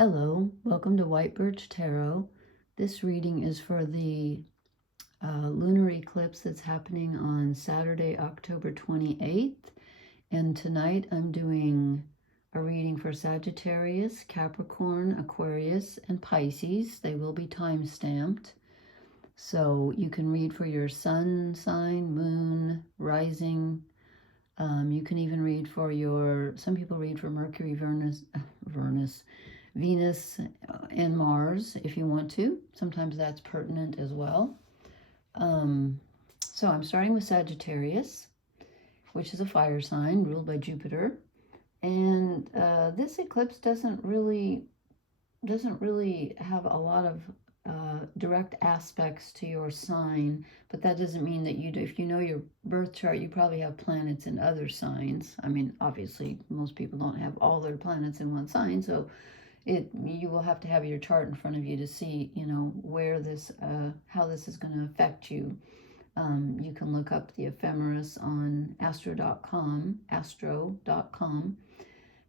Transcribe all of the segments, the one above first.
Hello, welcome to White Birch Tarot. This reading is for the lunar eclipse that's happening on Saturday, October 28th. And tonight I'm doing a reading for Sagittarius, Capricorn, Aquarius, and Pisces. They will be time-stamped. So you can read for your sun sign, moon, rising. You can even read for some people read for Mercury, Venus and Mars if you want to. Sometimes that's pertinent as well. So I'm starting with Sagittarius, which is a fire sign ruled by Jupiter. And this eclipse doesn't really have a lot of direct aspects to your sign, but that doesn't mean that you do. If you know your birth chart, you probably have planets in other signs. I mean, obviously, most people don't have all their planets in one sign, so you will have to have your chart in front of you to see, where this, how this is going to affect you. You can look up the ephemeris on astro.com,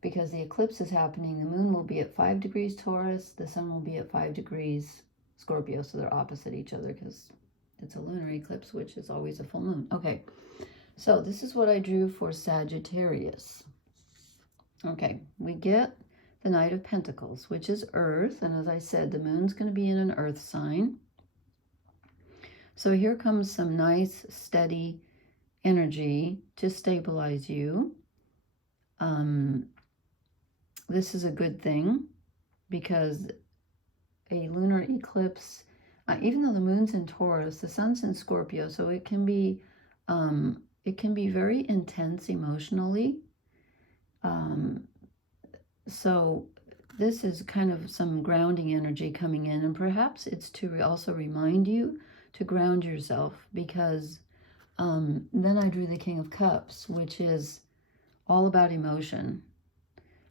because the eclipse is happening. The moon will be at 5 degrees Taurus, the sun will be at 5 degrees Scorpio, so they're opposite each other because it's a lunar eclipse, which is always a full moon. Okay, so this is what I drew for Sagittarius. Okay, we get the Knight of Pentacles, which is Earth, and as I said, the moon's going to be in an Earth sign. So here comes some nice, steady energy to stabilize you. This is a good thing because a lunar eclipse, even though the moon's in Taurus, the sun's in Scorpio, so it can be very intense emotionally. So this is kind of some grounding energy coming in, and perhaps it's to also remind you to ground yourself, because then I drew the King of Cups, which is all about emotion.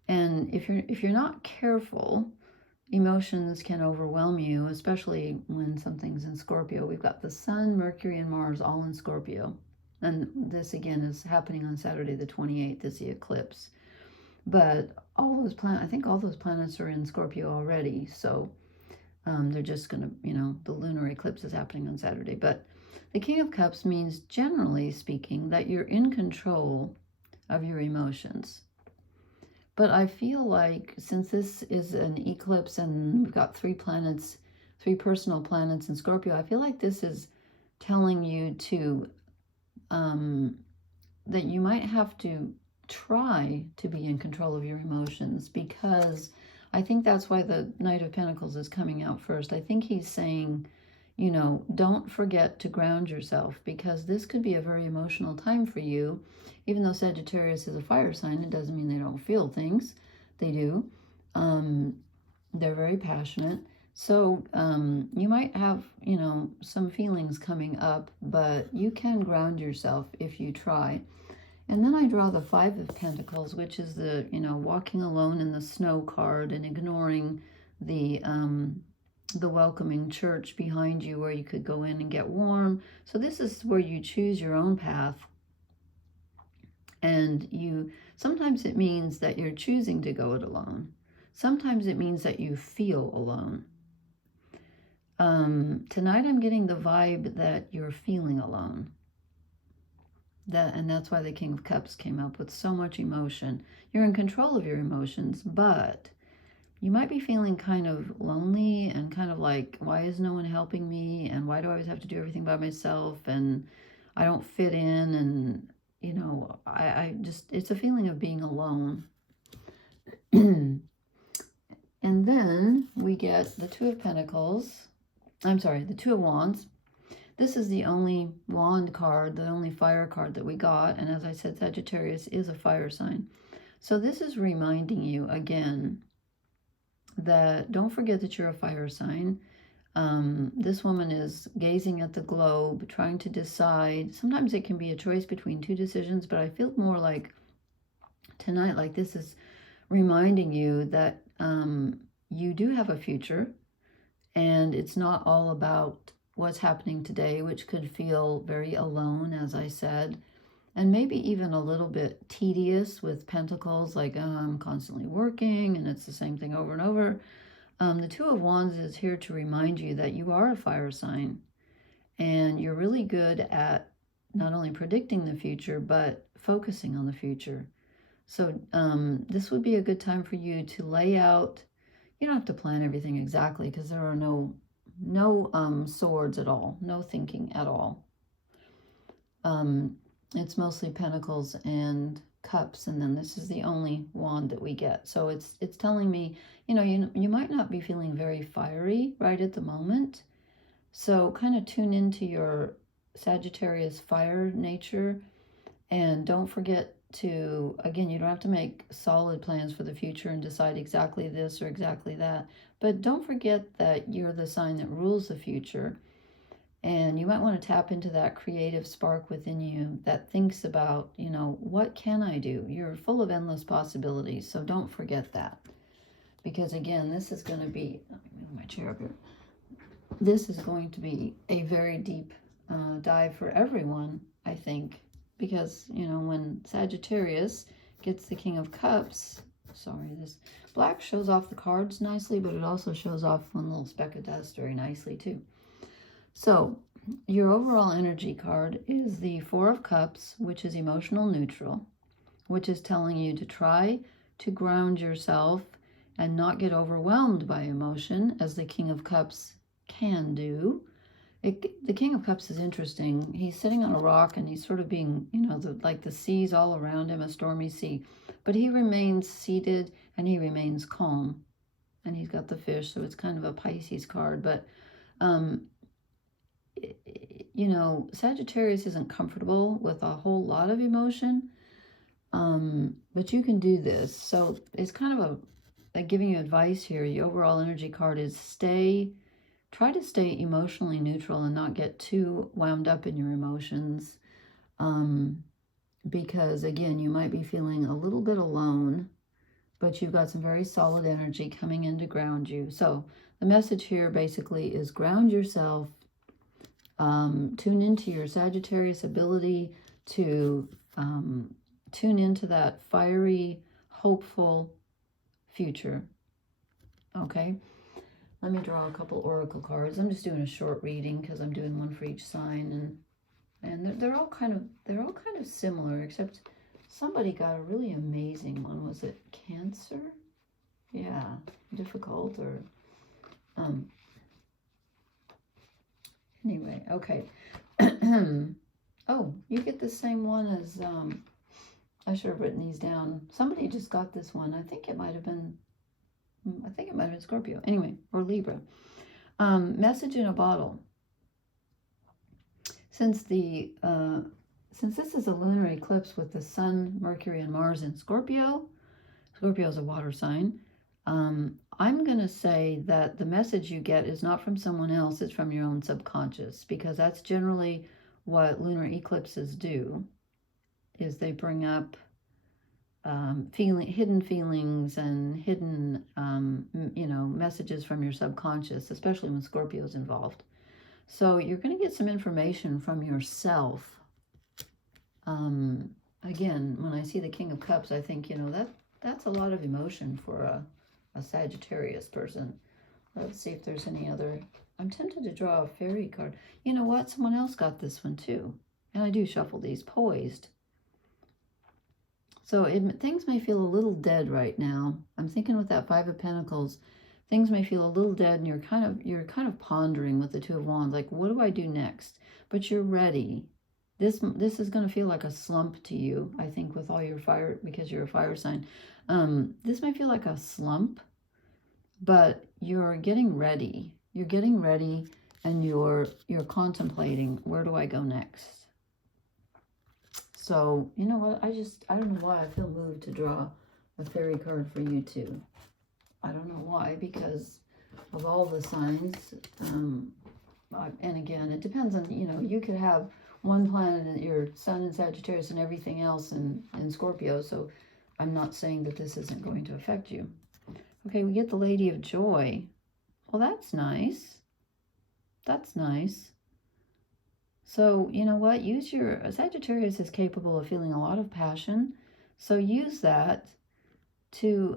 And if you're not careful, emotions can overwhelm you, especially when something's in Scorpio. We've got the Sun, Mercury, and Mars all in Scorpio. And this, again, is happening on Saturday the 28th, is the eclipse. But all those planets, I think all those planets are in Scorpio already. So they're just going to, the lunar eclipse is happening on Saturday. But the King of Cups means, generally speaking, that you're in control of your emotions. But I feel like since this is an eclipse and we've got 3 personal planets in Scorpio, I feel like this is telling you to, that you might have to try to be in control of your emotions, because I think that's why the Knight of Pentacles is coming out first. I think he's saying, don't forget to ground yourself, because this could be a very emotional time for you. Even though Sagittarius is a fire sign, it doesn't mean they don't feel things. They do. They're very passionate. So you might have, some feelings coming up, but you can ground yourself if you try. And then I draw the 5 of Pentacles, which is the, walking alone in the snow card and ignoring the welcoming church behind you where you could go in and get warm. So this is where you choose your own path. And sometimes it means that you're choosing to go it alone. Sometimes it means that you feel alone. Tonight I'm getting the vibe that you're feeling alone. And that's why the King of Cups came up with so much emotion. You're in control of your emotions, but you might be feeling kind of lonely and kind of like, why is no one helping me? And why do I always have to do everything by myself? And I don't fit in. And, it's a feeling of being alone. And then we get the 2 of Pentacles. I'm sorry, the 2 of Wands. This is the only wand card, the only fire card that we got. And as I said, Sagittarius is a fire sign. So this is reminding you again that don't forget that you're a fire sign. This woman is gazing at the globe, trying to decide. Sometimes it can be a choice between 2 decisions, but I feel more like tonight, like this is reminding you that you do have a future, and it's not all about what's happening today, which could feel very alone, as I said. and maybe even a little bit tedious with Pentacles, like I'm constantly working and it's the same thing over and over. The Two of Wands is here to remind you that you are a fire sign, and you're really good at not only predicting the future, but focusing on the future. So this would be a good time for you to lay out. You don't have to plan everything exactly, because there are no swords at all, no thinking at all. It's mostly Pentacles and Cups, and then this is the only wand that we get. So it's telling me, you might not be feeling very fiery right at the moment. So kind of tune into your Sagittarius fire nature, and don't forget to, again, you don't have to make solid plans for the future and decide exactly this or exactly that, but don't forget that you're the sign that rules the future. And you might want to tap into that creative spark within you that thinks about, what can I do? You're full of endless possibilities, so don't forget that. Because again, this is going to be, let me move my chair up here. This is going to be a very deep dive for everyone, I think. Because, when Sagittarius gets the King of Cups, sorry, this black shows off the cards nicely, but it also shows off one little speck of dust very nicely too. So your overall energy card is the Four of Cups, which is emotional neutral, which is telling you to try to ground yourself and not get overwhelmed by emotion, as the King of Cups can do. The King of Cups is interesting. He's sitting on a rock and he's sort of being, like the seas all around him, a stormy sea. But he remains seated and he remains calm. And he's got the fish, so it's kind of a Pisces card. But Sagittarius isn't comfortable with a whole lot of emotion, but you can do this. So it's kind of a giving you advice here. The overall energy card is try to stay emotionally neutral and not get too wound up in your emotions, because again, you might be feeling a little bit alone, but you've got some very solid energy coming in to ground you. So the message here basically is ground yourself. Tune into your Sagittarius ability to tune into that fiery, hopeful future. Okay, let me draw a couple oracle cards. I'm just doing a short reading because I'm doing one for each sign, and they're all kind of similar, except somebody got a really amazing one. Was it Cancer? Yeah, difficult or anyway, okay. Oh, you get the same one as, I should have written these down. Somebody just got this one. I think it might have been Scorpio. Anyway, or Libra. Message in a bottle. Since this is a lunar eclipse with the Sun, Mercury, and Mars in Scorpio, Scorpio is a water sign. I'm going to say that the message you get is not from someone else, it's from your own subconscious, because that's generally what lunar eclipses do, is they bring up hidden feelings and hidden, messages from your subconscious, especially when Scorpio is involved. So you're going to get some information from yourself. Again, when I see the King of Cups, I think, that's a lot of emotion for a Sagittarius person. Let's see if there's any other. I'm tempted to draw a fairy card. You know what? Someone else got this one too. And I do shuffle these. Poised. So things may feel a little dead right now. I'm thinking with that Five of Pentacles, things may feel a little dead, and you're kind of pondering with the Two of Wands, like, what do I do next? But you're ready. This is going to feel like a slump to you, I think, with all your fire, because you're a fire sign. This may feel like a slump, but you're getting ready. You're getting ready, and you're contemplating, where do I go next? So, you know what? I don't know why I feel moved to draw a fairy card for you too. I don't know why, because of all the signs. And again, it depends on, you could have one planet in your Sun in Sagittarius and everything else in Scorpio. So I'm not saying that this isn't going to affect you. Okay, we get the Lady of Joy. Well, that's nice. That's nice. So, you know what? Sagittarius is capable of feeling a lot of passion. So use that to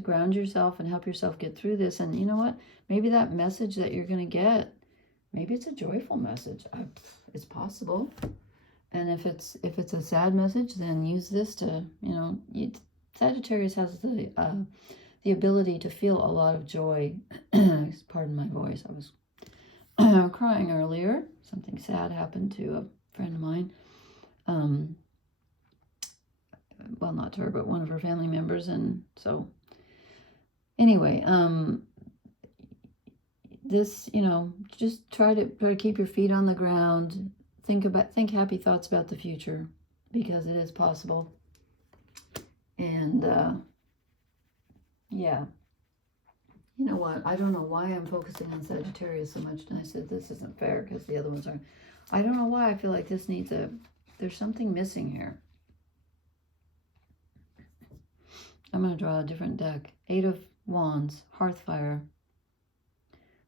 ground yourself and help yourself get through this. And you know what? Maybe that message that you're going to get, maybe it's a joyful message. It's possible. And if it's a sad message, then use this to, Sagittarius has the ability to feel a lot of joy. Pardon my voice. I was crying earlier. Something sad happened to a friend of mine. Well, not to her, but one of her family members. And so anyway, this, just try to keep your feet on the ground. Think happy thoughts about the future, because it is possible. And yeah, you know what? I don't know why I'm focusing on Sagittarius so much. And I said this isn't fair because the other ones aren't. I don't know why I feel like this needs there's something missing here. I'm going to draw a different deck. 8 of Wands, Hearthfire.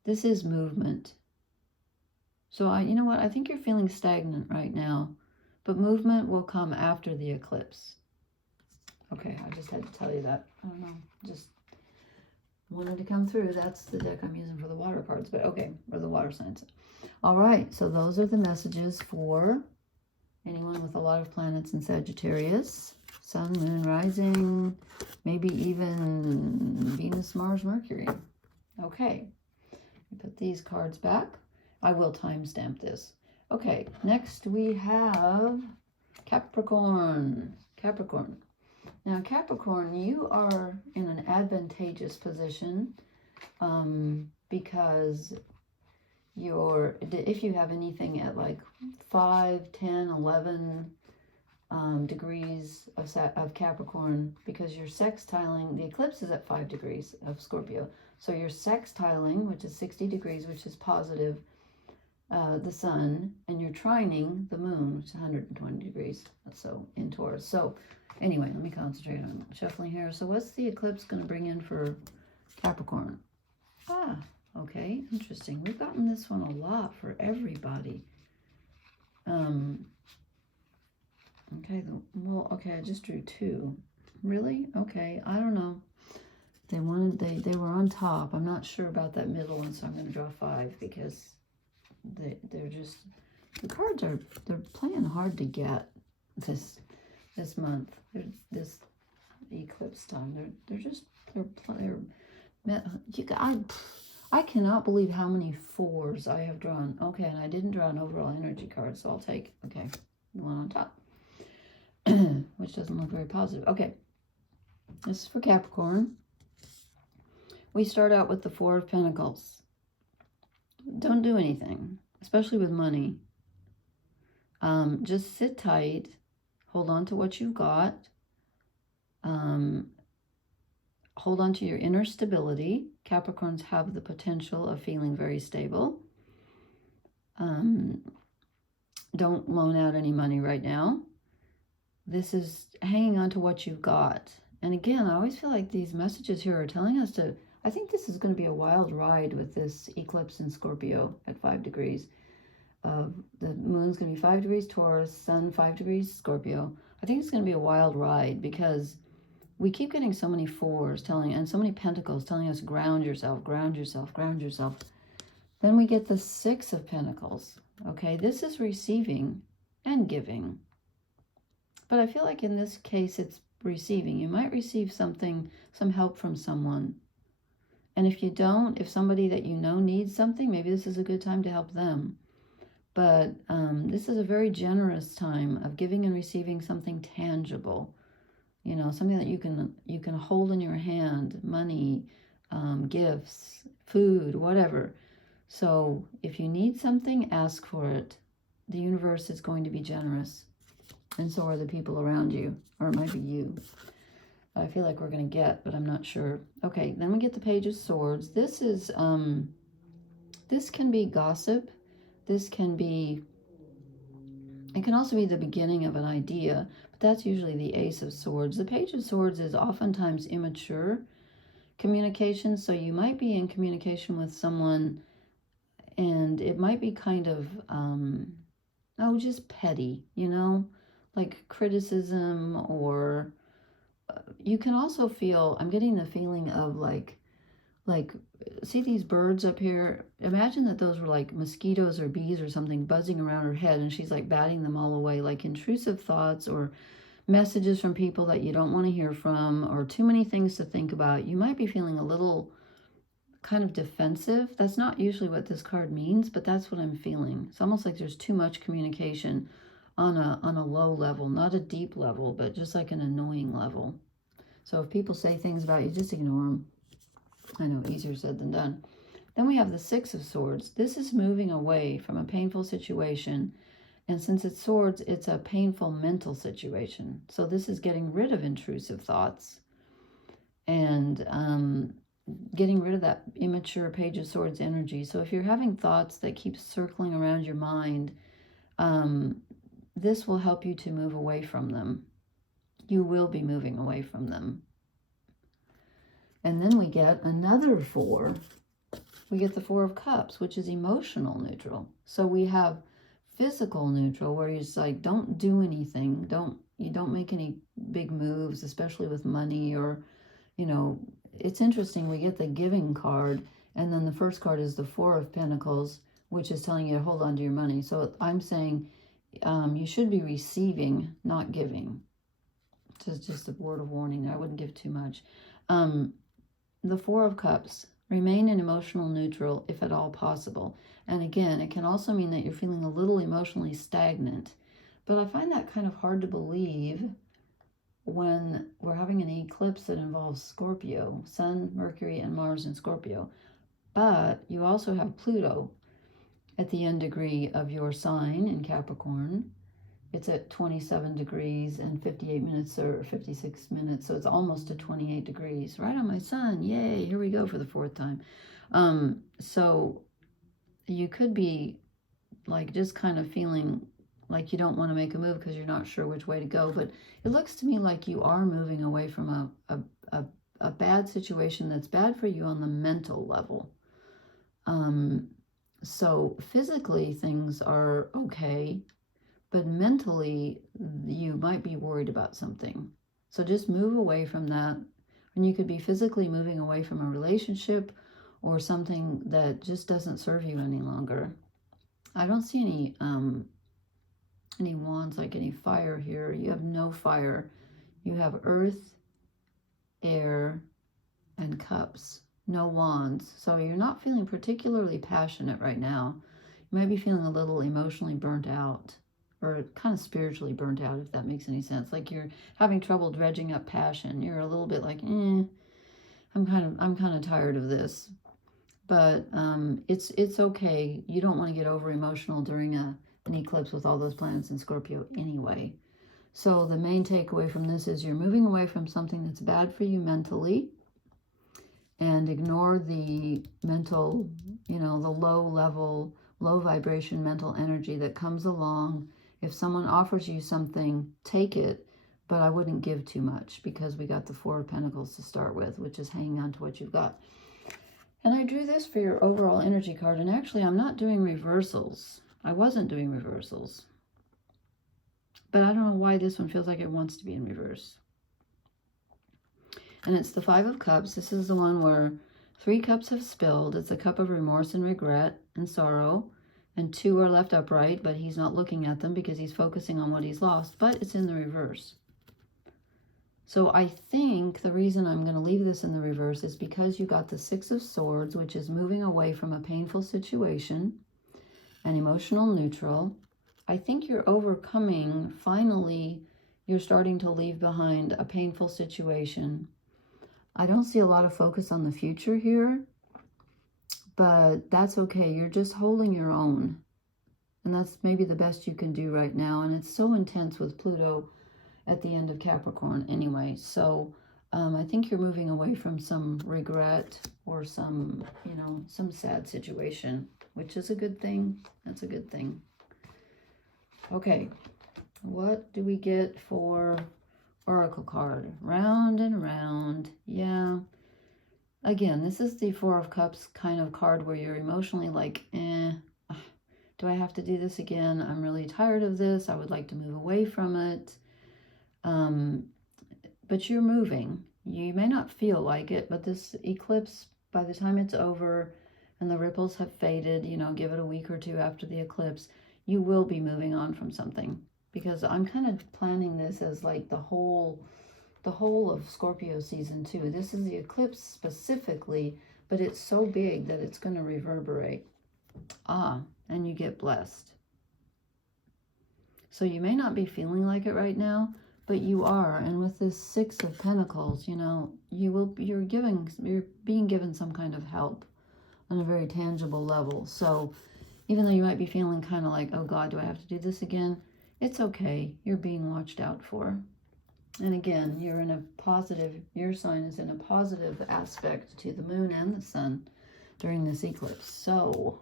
This is movement. So you know what? I think you're feeling stagnant right now, but movement will come after the eclipse. Okay, I just had to tell you that. I don't know, just wanted to come through. That's the deck I'm using for the water cards, but okay, or the water signs. All right, so those are the messages for anyone with a lot of planets in Sagittarius. Sun, Moon, Rising, maybe even Venus, Mars, Mercury. Okay, put these cards back. I will timestamp this. Okay, next we have Capricorn. Capricorn. Now, Capricorn, you are in an advantageous position because if you have anything at like 5, 10, 11 degrees of Capricorn, because you're sextiling, the eclipse is at 5 degrees of Scorpio. So you're sextiling, which is 60 degrees, which is positive, the sun, and you're trining the moon, which is 120 degrees. So in Taurus. So anyway, let me concentrate on shuffling here. So what's the eclipse going to bring in for Capricorn? Okay, interesting. We've gotten this one a lot for everybody. Okay, I just drew 2. Really? Okay, I don't know. They were on top. I'm not sure about that middle one, so I'm going to draw 5 because they're just, the cards they're playing hard to get this month. This eclipse time. I cannot believe how many 4s I have drawn. Okay, and I didn't draw an overall energy card, so I'll take, okay, the one on top, which doesn't look very positive. Okay, this is for Capricorn. We start out with the 4 of Pentacles. Don't do anything, especially with money. Just sit tight, hold on to what you've got, hold on to your inner stability. Capricorns have the potential of feeling very stable. Don't loan out any money right now. This is hanging on to what you've got. And again, I always feel like these messages here are telling us I think this is going to be a wild ride with this eclipse in Scorpio at 5 degrees. The moon's going to be 5 degrees Taurus, sun 5 degrees Scorpio. I think it's going to be a wild ride because we keep getting so many 4s and so many pentacles telling us ground yourself, ground yourself, ground yourself. Then we get the 6 of Pentacles. Okay, this is receiving and giving. But I feel like in this case it's receiving. You might receive some help from someone. And if you don't, if somebody that you know needs something, maybe this is a good time to help them. But this is a very generous time of giving and receiving something tangible. You know, something that you can hold in your hand, money, gifts, food, whatever. So if you need something, ask for it. The universe is going to be generous. And so are the people around you, or it might be you. I feel like we're going to get, but I'm not sure. Okay, then we get the Page of Swords. This is, this can be gossip. This can be, it can also be the beginning of an idea, but that's usually the Ace of Swords. The Page of Swords is oftentimes immature communication, so you might be in communication with someone And it might be kind of, just petty, you know, like criticism, or you can also feel, I'm getting the feeling of like, see these birds up here? Imagine that those were like mosquitoes or bees or something buzzing around her head, and she's like batting them all away, like intrusive thoughts or messages from people that you don't want to hear from, or too many things to think about. You might be feeling a little kind of defensive. That's not usually what this card means, but that's what I'm feeling. It's almost like there's too much communication on a low level, not a deep level, but just like an annoying level. So if people say things about you, just ignore them. I know, easier said than done. Then we have the Six of Swords. This is moving away from a painful situation. And since it's swords, it's a painful mental situation. So this is getting rid of intrusive thoughts and getting rid of that immature Page of Swords energy. So if you're having thoughts that keep circling around your mind, this will help you to move away from them. You will be moving away from them. And then we get another 4. We get the 4 of Cups, which is emotional neutral. So we have physical neutral, where it's like, don't do anything. You don't make any big moves, especially with money, or, you know, it's interesting. We get the giving card, and then the first card is the 4 of Pentacles, which is telling you to hold on to your money. So I'm saying you should be receiving, not giving. Just a word of warning. I wouldn't give too much. The 4 of Cups, remain in emotional neutral if at all possible. And again, it can also mean that you're feeling a little emotionally stagnant. But I find that kind of hard to believe when we're having an eclipse that involves Scorpio, Sun, Mercury, and Mars in Scorpio. But you also have Pluto at the end degree of your sign in Capricorn. It's at 27 degrees and 58 minutes or 56 minutes. So it's almost to 28 degrees. Right on my sun. Yay. Here we go for the 4th time. So you could be like just kind of feeling like you don't want to make a move because you're not sure which way to go. But it looks to me like you are moving away from a bad situation that's bad for you on the mental level. So physically things are okay, but mentally you might be worried about something. So just move away from that. And you could be physically moving away from a relationship or something that just doesn't serve you any longer. I don't see any wands, like any fire here. You have no fire. You have earth, air, and cups. No wands. So you're not feeling particularly passionate right now. You might be feeling a little emotionally burnt out, or kind of spiritually burnt out, if that makes any sense. Like you're having trouble dredging up passion. You're a little bit like, I'm kind of tired of this. But it's okay. You don't want to get over emotional during an eclipse with all those planets in Scorpio anyway. So the main takeaway from this is you're moving away from something that's bad for you mentally, and ignore the mental, the low level, low vibration mental energy that comes along. If someone offers you something, take it, but I wouldn't give too much, because we got the 4 of Pentacles to start with, which is hanging on to what you've got. And I drew this for your overall energy card, and actually I'm not doing reversals. I wasn't doing reversals. But I don't know why this one feels like it wants to be in reverse. And it's the 5 of Cups. This is the one where 3 cups have spilled. It's a cup of remorse and regret and sorrow. And 2 are left upright, but he's not looking at them because he's focusing on what he's lost. But it's in the reverse. So I think the reason I'm going to leave this in the reverse is because you got the 6 of Swords, which is moving away from a painful situation, and emotional neutral. I think you're overcoming, finally, you're starting to leave behind a painful situation. I don't see a lot of focus on the future here, but that's okay. You're just holding your own. And that's maybe the best you can do right now. And it's so intense with Pluto at the end of Capricorn anyway. So I think you're moving away from some regret or some, some sad situation, which is a good thing. That's a good thing. Okay, what do we get for Oracle card? Round and round. Yeah. Again, this is the Four of Cups kind of card where you're emotionally like, do I have to do this again? I'm really tired of this. I would like to move away from it. But you're moving. You may not feel like it, but this eclipse, by the time it's over and the ripples have faded, you know, give it a week or two after the eclipse, you will be moving on from something. Because I'm kind of planning this as like the whole of Scorpio season 2. This is the eclipse specifically, but it's so big that it's going to reverberate. And you get blessed. So you may not be feeling like it right now, but you are. And with this Six of Pentacles, you know, you're being given some kind of help on a very tangible level. So even though you might be feeling kind of like, oh God, do I have to do this again? It's okay. You're being watched out for. And again, you're in a positive, your sign is in a positive aspect to the moon and the sun during this eclipse. So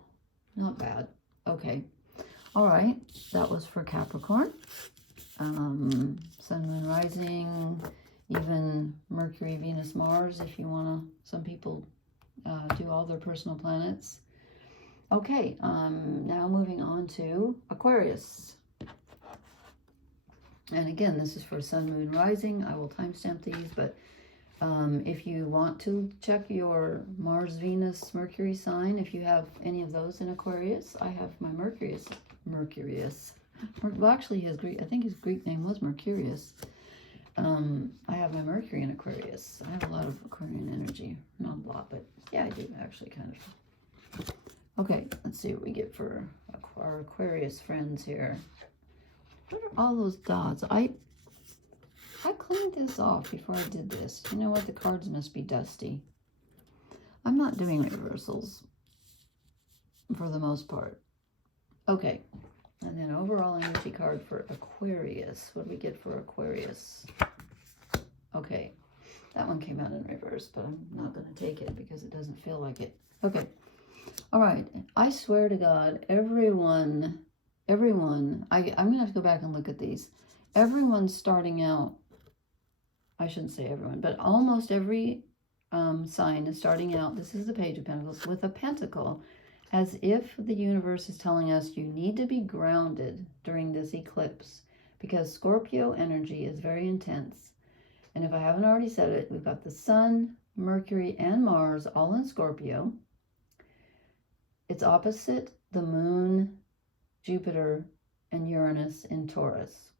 not bad. Okay. All right. That was for Capricorn. Sun, Moon, Rising, even Mercury, Venus, Mars, if you want to. Some people do all their personal planets. Okay. Now moving on to Aquarius. And again, this is for Sun, Moon, Rising. I will timestamp these, but if you want to check your Mars, Venus, Mercury sign, if you have any of those in Aquarius, I have my Mercurius. Well, actually, I think his Greek name was Mercurius. I have my Mercury in Aquarius. I have a lot of Aquarian energy. Not a lot, but yeah, I do actually kind of. Okay, let's see what we get for our Aquarius friends here. What are all those dots? I cleaned this off before I did this. You know what? The cards must be dusty. I'm not doing reversals for the most part. Okay. And then overall energy card for Aquarius. What do we get for Aquarius? Okay. That one came out in reverse, but I'm not going to take it because it doesn't feel like it. Okay. All right. I swear to God, everyone, I'm going to have to go back and look at these. Everyone's starting out, I shouldn't say everyone, but almost every sign is starting out, this is the Page of Pentacles, with a pentacle, as if the universe is telling us you need to be grounded during this eclipse, because Scorpio energy is very intense. And if I haven't already said it, we've got the Sun, Mercury, and Mars all in Scorpio. It's opposite the Moon, Jupiter, and Uranus in Taurus.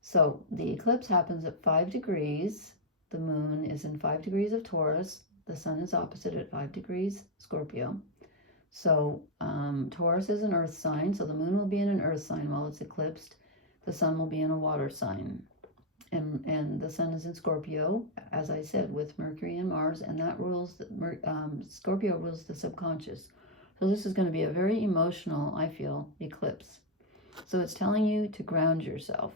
So the eclipse happens at 5 degrees. The moon is in 5 degrees of Taurus. The sun is opposite at 5 degrees Scorpio. So Taurus is an earth sign. So the moon will be in an earth sign while it's eclipsed. The sun will be in a water sign. And the sun is in Scorpio, as I said, with Mercury and Mars. And that rules, Scorpio rules the subconscious. So this is going to be a very emotional, I feel, eclipse. So it's telling you to ground yourself.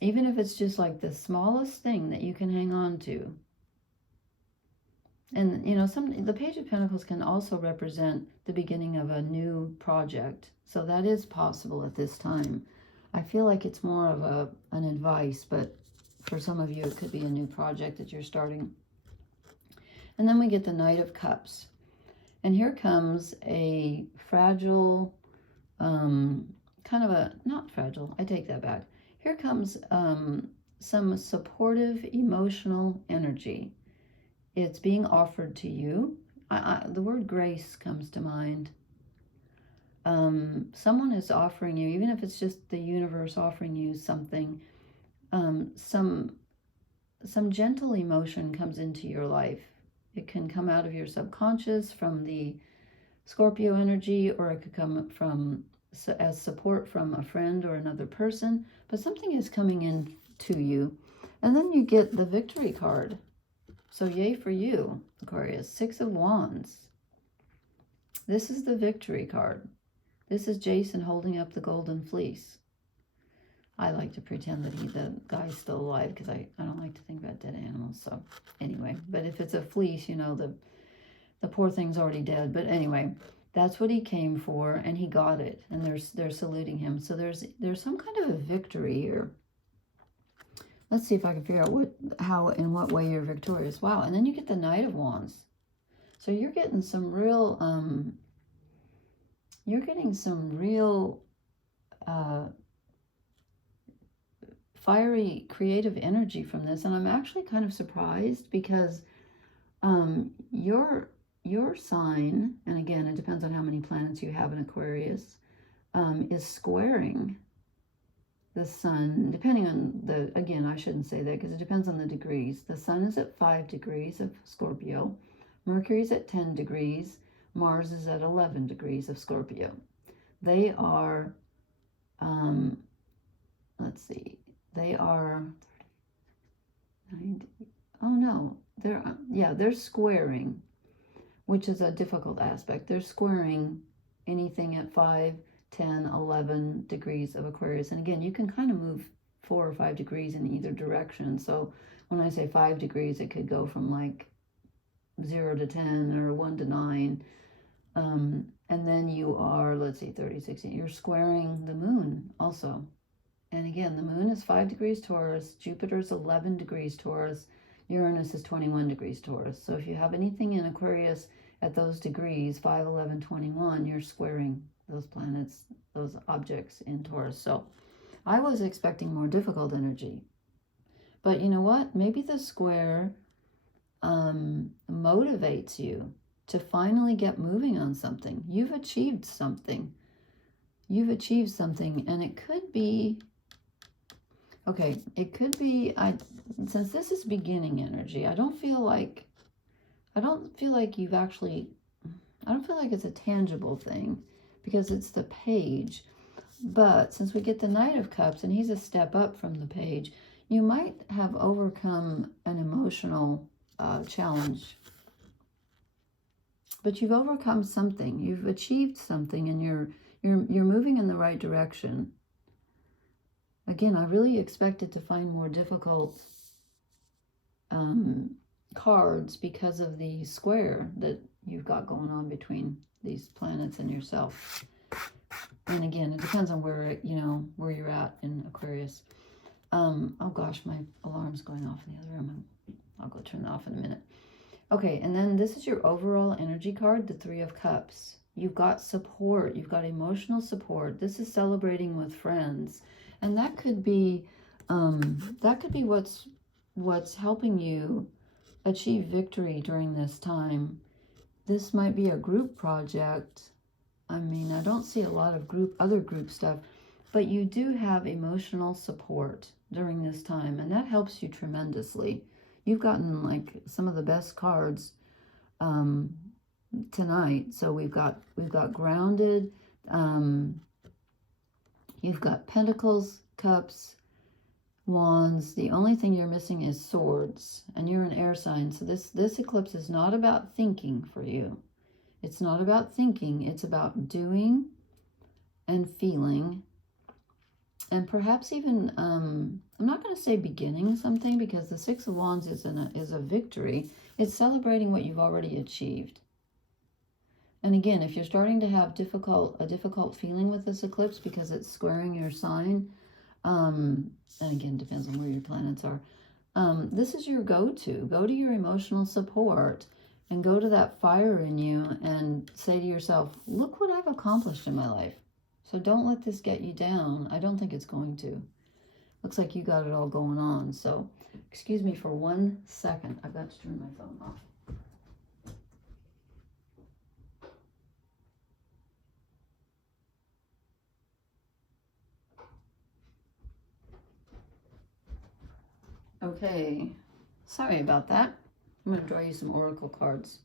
Even if it's just like the smallest thing that you can hang on to. And, you know, the Page of Pentacles can also represent the beginning of a new project. So that is possible at this time. I feel like it's more of an advice, but for some of you, it could be a new project that you're starting. And then we get the Knight of Cups. And here comes a fragile, not fragile, I take that back. Here comes some supportive emotional energy. It's being offered to you. The word grace comes to mind. Someone is offering you, even if it's just the universe offering you something, some gentle emotion comes into your life. It can come out of your subconscious from the Scorpio energy, or it could come from as support from a friend or another person, but something is coming in to you. And then you get the Victory card. So yay for you, Aquarius. 6 of Wands. This is the Victory card. This is Jason holding up the golden fleece. I like to pretend that the guy's still alive because I don't like to think about dead animals. So anyway, but if it's a fleece, you know, the poor thing's already dead. But anyway, that's what he came for, and he got it, and they're saluting him. So there's some kind of a victory here. let's see if I can figure out how, in what way you're victorious. Wow, and then you get the Knight of Wands. So you're getting some real, fiery, creative energy from this. And I'm actually kind of surprised because your sign, and again, it depends on how many planets you have in Aquarius, is squaring the sun, depending on the, again, I shouldn't say that because it depends on the degrees. The sun is at 5 degrees of Scorpio. Mercury's at 10 degrees. Mars is at 11 degrees of Scorpio. They are, let's see, they are 90, oh no, they're squaring, which is a difficult aspect. They're squaring anything at 5, 10, 11 degrees of Aquarius. And again, you can kind of move 4 or 5 degrees in either direction. So when I say 5 degrees, it could go from like 0 to 10 or 1 to 9. And then you are, let's see, 30, 60, you're squaring the moon also. And again, the moon is 5 degrees Taurus, Jupiter's 11 degrees Taurus, Uranus is 21 degrees Taurus. So if you have anything in Aquarius at those degrees, 5, 11, 21, you're squaring those planets, those objects in Taurus. So I was expecting more difficult energy. But you know what? Maybe the square motivates you to finally get moving on something. You've achieved something. You've achieved something, and it could be, okay, it could be, since this is beginning energy, I don't feel like you've actually, I don't feel like it's a tangible thing because it's the page. But since we get the Knight of Cups and he's a step up from the page, you might have overcome an emotional challenge. But you've overcome something. You've achieved something, and you're moving in the right direction. Again, I really expected to find more difficult cards because of the square that you've got going on between these planets and yourself. And again, it depends on where you're at in Aquarius. Oh gosh, my alarm's going off in the other room. I'll go turn that off in a minute. Okay, and then this is your overall energy card, the 3 of Cups. You've got support. You've got emotional support. This is celebrating with friends. And that could be what's helping you achieve victory during this time. This might be a group project. I mean, I don't see a lot of other group stuff, but you do have emotional support during this time, and that helps you tremendously. You've gotten like some of the best cards tonight. So we've got grounded. You've got Pentacles, Cups, Wands. The only thing you're missing is Swords, and you're an air sign. So this eclipse is not about thinking for you. It's not about thinking. It's about doing and feeling, and perhaps even I'm not going to say beginning something, because the 6 of Wands is a victory. It's celebrating what you've already achieved. And again, if you're starting to have a difficult feeling with this eclipse because it's squaring your sign, and again, depends on where your planets are, this is your go-to. Go to your emotional support and go to that fire in you and say to yourself, look what I've accomplished in my life. So don't let this get you down. I don't think it's going to. Looks like you got it all going on. So excuse me for 1 second. I've got to turn my phone off. Okay, sorry about that. I'm going to draw you some oracle cards.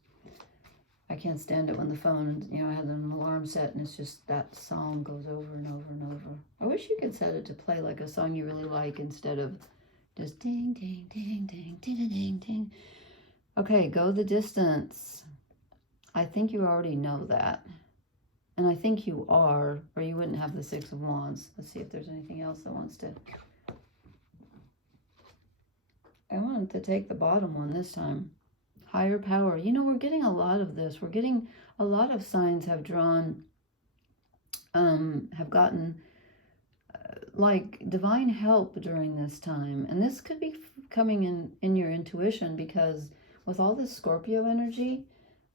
I can't stand it when the phone, I have an alarm set and it's just that song goes over and over and over. I wish you could set it to play like a song you really like instead of just ding, ding, ding, ding, ding, ding, ding. Okay, go the distance. I think you already know that. And I think you are, or you wouldn't have the 6 of Wands. Let's see if there's anything else that wants to... I wanted to take the bottom one this time. Higher power. We're getting a lot of this. We're getting a lot of signs have gotten like divine help during this time. And this could be coming in your intuition, because with all this Scorpio energy,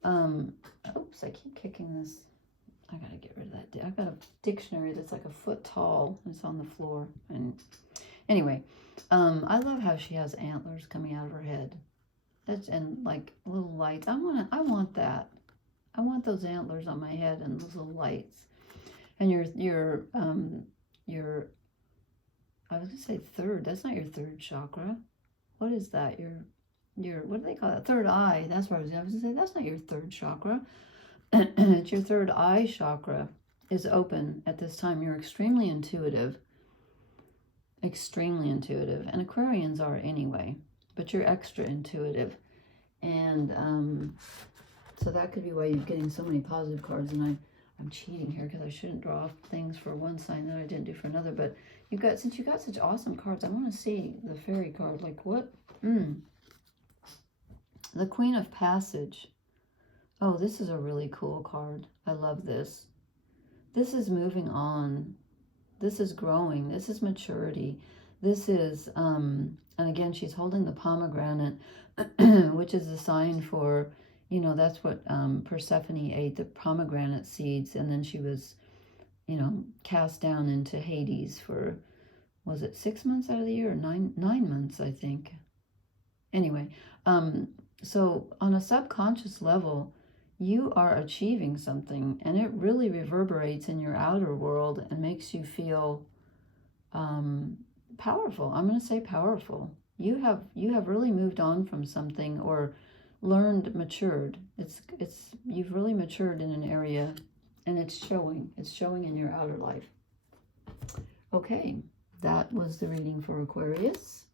oops, I keep kicking this. I gotta get rid of that. I've got a dictionary that's like a foot tall. It's on the floor. And anyway, I love how she has antlers coming out of her head. And like little lights. I want that. I want those antlers on my head and those little lights. And your I was gonna say third. That's not your third chakra. What is that? Your what do they call that? Third eye. That's what I was gonna say. That's not your third chakra. It's your third eye chakra is open at this time. You're extremely intuitive. Extremely intuitive. And Aquarians are anyway. But you're extra intuitive. And so that could be why you're getting so many positive cards. And I'm cheating here because I shouldn't draw things for one sign that I didn't do for another. But since you got such awesome cards, I want to see the fairy card. Like what? The Queen of Passage. Oh, this is a really cool card. I love this. This is moving on. This is growing. This is maturity. This is, and again, she's holding the pomegranate, which is a sign for, you know, that's what Persephone ate, the pomegranate seeds. And then she was, you know, cast down into Hades for, was it 6 months out of the year or nine months, I think. Anyway, so on a subconscious level, you are achieving something, and it really reverberates in your outer world and makes you feel powerful. I'm going to say powerful. You have really moved on from something, or matured. You've really matured in an area, and it's showing in your outer life. Okay, that was the reading for Aquarius.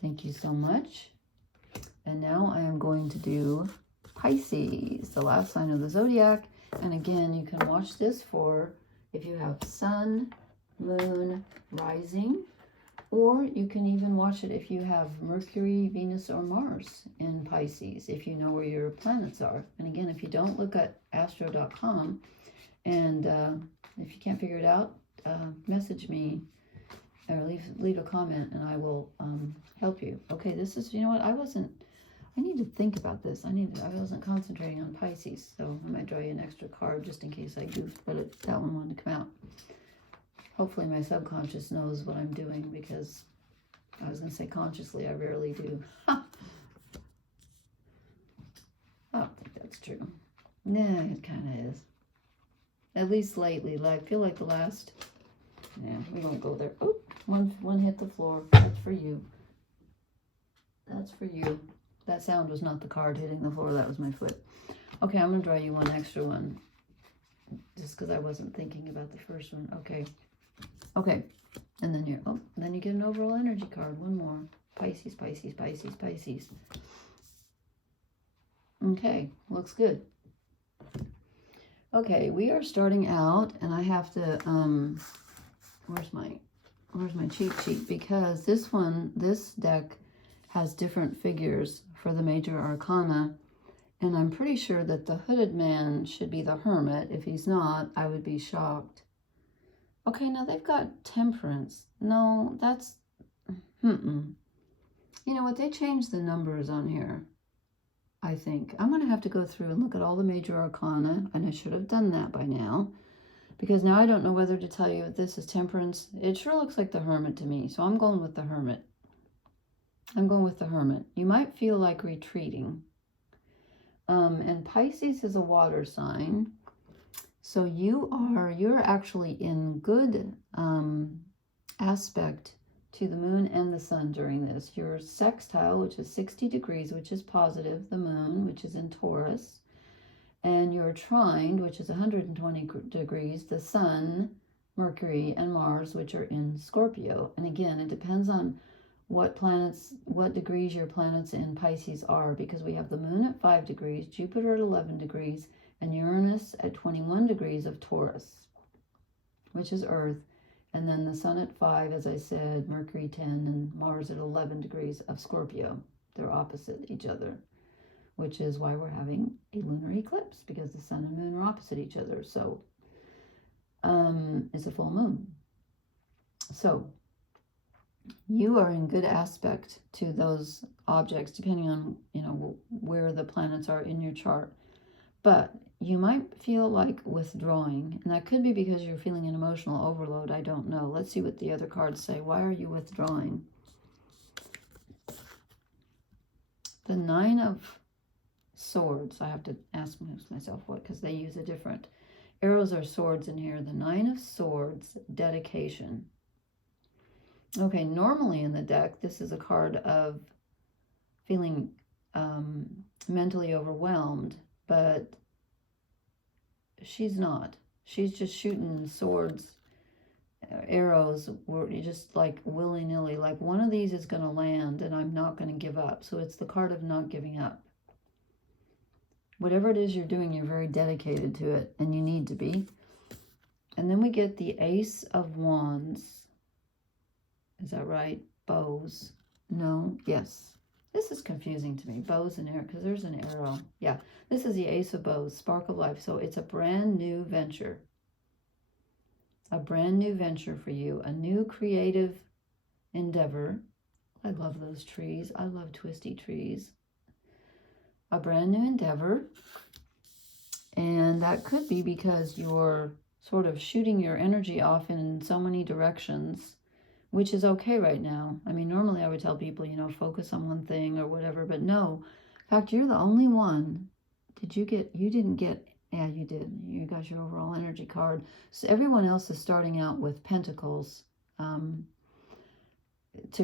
Thank you so much. And now I am going to do Pisces, the last sign of the zodiac. And again, you can watch this for if you have sun, moon, rising, or you can even watch it if you have Mercury, Venus, or Mars in Pisces, if you know where your planets are. And again, if you don't, look at astro.com, and if you can't figure it out, message me or leave a comment, and I will help you. Okay, this is, you know what, I need to think about this. I wasn't concentrating on Pisces, so I might draw you an extra card just in case I goofed, but that one wanted to come out. Hopefully my subconscious knows what I'm doing, because I was going to say consciously, I rarely do. I don't think that's true. Nah, it kind of is. At least lately. I feel like the last... Yeah, we won't go there. Oh, one hit the floor. That's for you. That's for you. That sound was not the card hitting the floor. That was my foot. Okay, I'm going to draw you one extra one. Just because I wasn't thinking about the first one. Okay. Okay. And then then you get an overall energy card. One more. Pisces, Pisces, Pisces, Pisces. Okay. Looks good. Okay, we are starting out, and I have to, where's my cheat sheet? Because this deck has different figures for the major arcana, and I'm pretty sure that the hooded man should be the hermit. If he's not, I would be shocked. Okay, now they've got temperance. No, that's, you know what, they changed the numbers on here, I think. I'm going to have to go through and look at all the major arcana, and I should have done that by now, because now I don't know whether to tell you if this is temperance. It sure looks like the hermit to me, so I'm going with the hermit. You might feel like retreating. And Pisces is a water sign. So you're actually in good aspect to the moon and the sun during this. Your sextile, which is 60 degrees, which is positive, the moon, which is in Taurus, and you're trined, which is 120 degrees, the sun, Mercury, and Mars, which are in Scorpio. And again, it depends on what degrees your planets in Pisces are, because we have the moon at 5 degrees, Jupiter at 11 degrees, and Uranus at 21 degrees of Taurus, which is Earth, and then the sun at 5, as I said, Mercury 10, and Mars at 11 degrees of Scorpio. They're opposite each other, which is why we're having a lunar eclipse, because the sun and moon are opposite each other. So it's a full moon. So you are in good aspect to those objects, depending on, you know, where the planets are in your chart. But you might feel like withdrawing, and that could be because you're feeling an emotional overload. I don't know. Let's see what the other cards say. Why are you withdrawing? The Nine of Swords. I have to ask myself what, because they use a different. Arrows are swords in here. The Nine of Swords, dedication. Okay, normally in the deck, this is a card of feeling mentally overwhelmed, but she's not. She's just shooting swords, arrows, just like willy-nilly. Like, one of these is going to land and I'm not going to give up. So it's the card of not giving up. Whatever it is you're doing, you're very dedicated to it, and you need to be. And then we get the Ace of Wands. Is that right? Bows. No. Yes. This is confusing to me. Bows and arrow, because there's an arrow. Yeah. This is the Ace of Bows, Spark of Life. So it's a brand new venture. A brand new venture for you. A new creative endeavor. I love those trees. I love twisty trees. A brand new endeavor. And that could be because you're sort of shooting your energy off in so many directions, which is okay right now. I mean, normally I would tell people, you know, focus on one thing or whatever, but no. In fact, you're the only one. You didn't get, yeah, you did. You got your overall energy card. So everyone else is starting out with pentacles to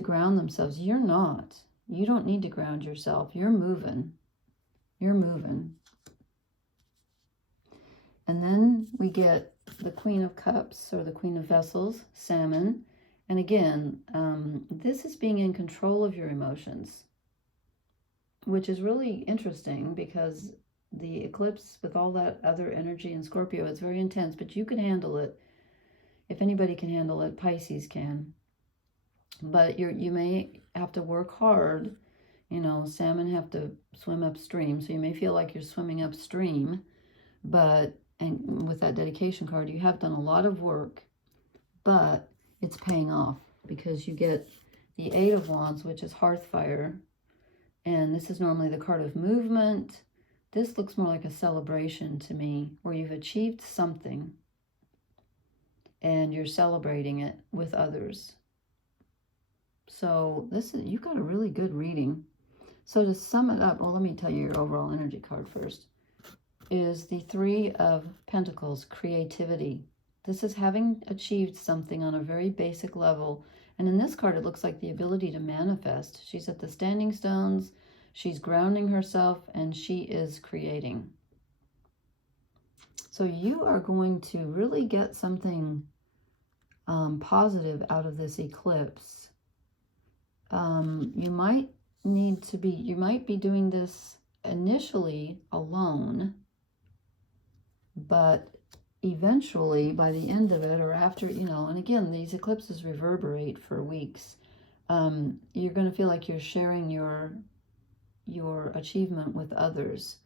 ground themselves. You're not. You don't need to ground yourself. You're moving. You're moving. And then we get the Queen of Cups, or the Queen of Vessels, Salmon. And again, this is being in control of your emotions, which is really interesting because the eclipse, with all that other energy in Scorpio, it's very intense, but you can handle it. If anybody can handle it, Pisces can. But you may have to work hard. You know, salmon have to swim upstream, so you may feel like you're swimming upstream, but, and with that dedication card, you have done a lot of work, but it's paying off because you get the Eight of Wands, which is hearth fire. And this is normally the card of movement. This looks more like a celebration to me, where you've achieved something and you're celebrating it with others. So you've got a really good reading. So to sum it up, well, let me tell you your overall energy card first, is the Three of Pentacles, creativity. This is having achieved something on a very basic level. And in this card, it looks like the ability to manifest. She's at the standing stones. She's grounding herself, and she is creating. So you are going to really get something positive out of this eclipse. You might be doing this initially alone, but eventually, by the end of it, or after, you know, and again, these eclipses reverberate for weeks. You're going to feel like you're sharing your achievement with others,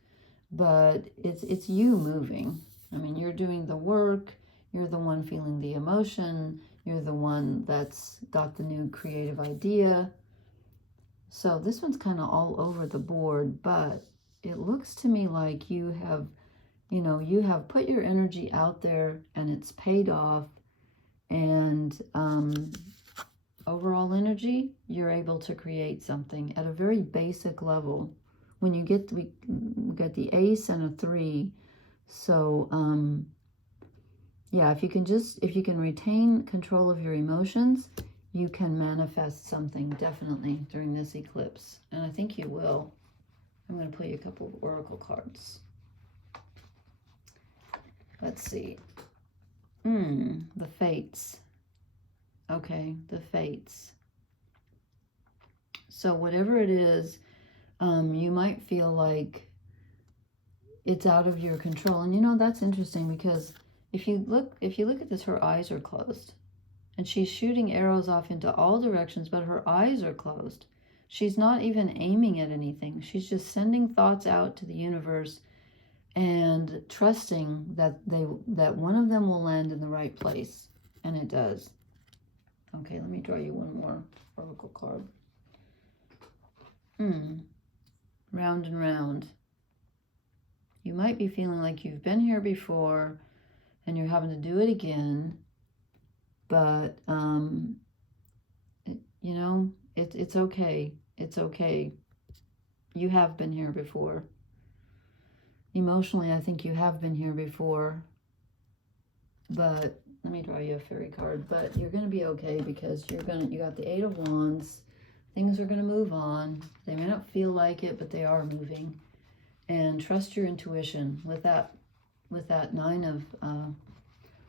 but it's you moving. I mean, you're doing the work. You're the one feeling the emotion. You're the one that's got the new creative idea. So this one's kind of all over the board, but it looks to me like you have put your energy out there and it's paid off, and overall energy, you're able to create something at a very basic level. When you get, we got the Ace and a 3. So, yeah, if you can retain control of your emotions, you can manifest something definitely during this eclipse. And I think you will. I'm going to play you a couple of oracle cards. Let's see. The Fates. Okay, the Fates. So whatever it is, you might feel like it's out of your control. And you know, that's interesting because if you look at this, her eyes are closed. And she's shooting arrows off into all directions, but her eyes are closed. She's not even aiming at anything. She's just sending thoughts out to the universe and trusting that one of them will land in the right place. And it does. Okay, let me draw you one more oracle card. Round and round. You might be feeling like you've been here before and you're having to do it again, but you know, it's okay. It's okay. You have been here before. Emotionally, I think you have been here before, but let me draw you a fairy card. But you're going to be okay, because you got the Eight of Wands. Things are going to move on. They may not feel like it, but they are moving. And trust your intuition. With that Nine of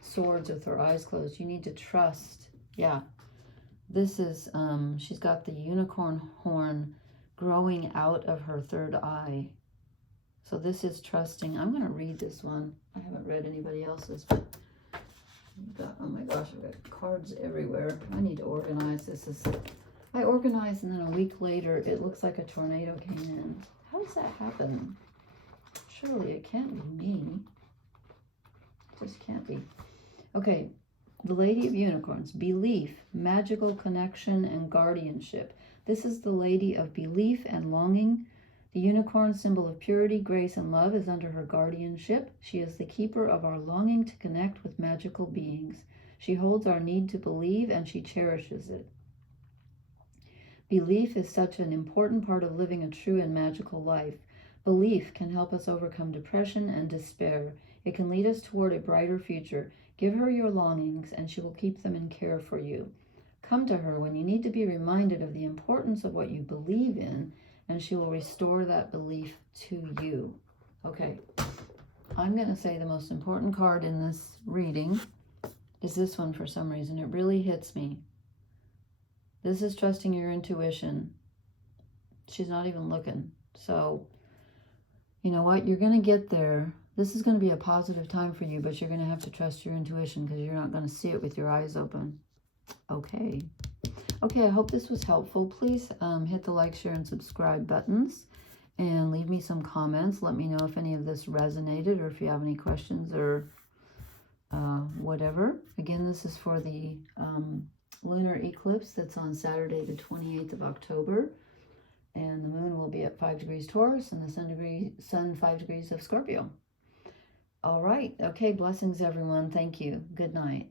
Swords with her eyes closed, you need to trust. Yeah, this is she's got the unicorn horn growing out of her third eye. So this is trusting. I'm going to read this one. I haven't read anybody else's, but oh my gosh, I've got cards everywhere. I need to organize. I organized, and then a week later it looks like a tornado came in. How does that happen? Surely it can't be me. It just can't be. Okay, the Lady of Unicorns. Belief, magical connection, and guardianship. This is the Lady of Belief and Longing. The unicorn, symbol of purity, grace, and love, is under her guardianship. She is the keeper of our longing to connect with magical beings. She holds our need to believe, and she cherishes it. Belief is such an important part of living a true and magical life. Belief can help us overcome depression and despair. It can lead us toward a brighter future. Give her your longings, and she will keep them in care for you. Come to her when you need to be reminded of the importance of what you believe in, and she will restore that belief to you. Okay, I'm going to say the most important card in this reading is this one for some reason. It really hits me. This is trusting your intuition. She's not even looking. So, you know what? You're going to get there. This is going to be a positive time for you, but you're going to have to trust your intuition, because you're not going to see it with your eyes open. Okay. Okay, I hope this was helpful. Please hit the like, share, and subscribe buttons, and leave me some comments. Let me know if any of this resonated, or if you have any questions, or whatever. Again, this is for the lunar eclipse that's on Saturday, the 28th of October. And the moon will be at 5 degrees Taurus, and the sun 5 degrees of Scorpio. All right. Okay, blessings, everyone. Thank you. Good night.